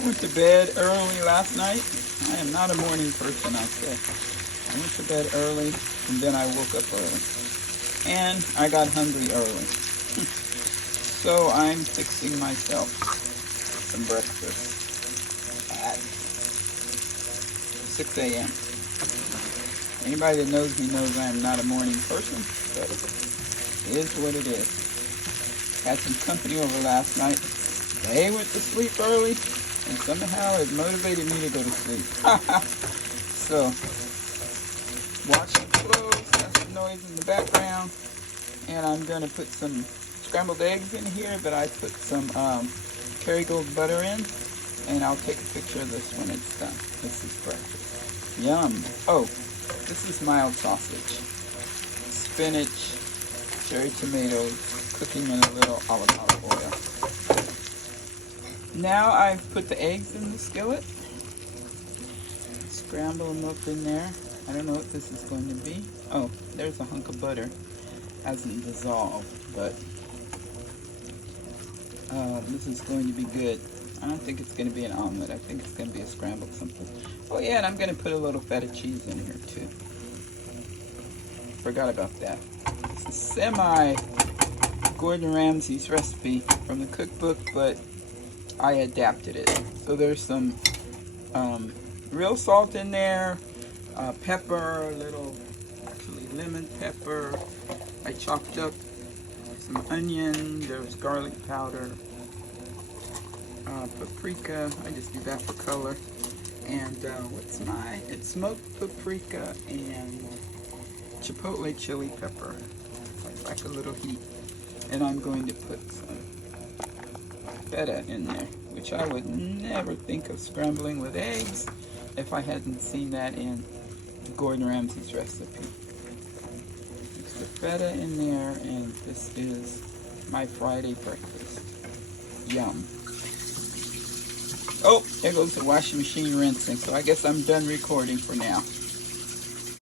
I went to bed early last night. I am not a morning person, I say. I went to bed early, and then I woke up early. And I got hungry early. So I'm fixing myself some breakfast at 6 a.m. Anybody that knows me knows I am not a morning person, but it is what it is. Had some company over last night. They went to sleep early, and somehow it motivated me to go to sleep. So, washing clothes, that's the noise in the background. And I'm going to put some scrambled eggs in here that I put some Kerrygold butter in. And I'll take a picture of this when it's done. This is breakfast. Yum. Oh, this is mild sausage. Spinach, cherry tomatoes, cooking in a little avocado oil. Now I've put the eggs in the skillet. Scramble them up in there. I don't know what this is going to be. Oh, there's a hunk of butter. Hasn't dissolved, but this is going to be good. I don't think it's going to be an omelet. I think it's going to be a scrambled something. Oh yeah, and I'm going to put a little feta cheese in here too. Forgot about that. It's a semi Gordon Ramsay's recipe from the cookbook, but I adapted it. So there's some real salt in there, pepper, a little, actually lemon pepper. I chopped up some onion, there's garlic powder, paprika, I just do that for color, and it's smoked paprika and chipotle chili pepper, like a little heat, and I'm going to put some feta in there, which I would never think of scrambling with eggs if I hadn't seen that in Gordon Ramsay's recipe. Mix the feta in there, and this is my Friday breakfast. Yum. Oh, there goes the washing machine rinsing, so I guess I'm done recording for now.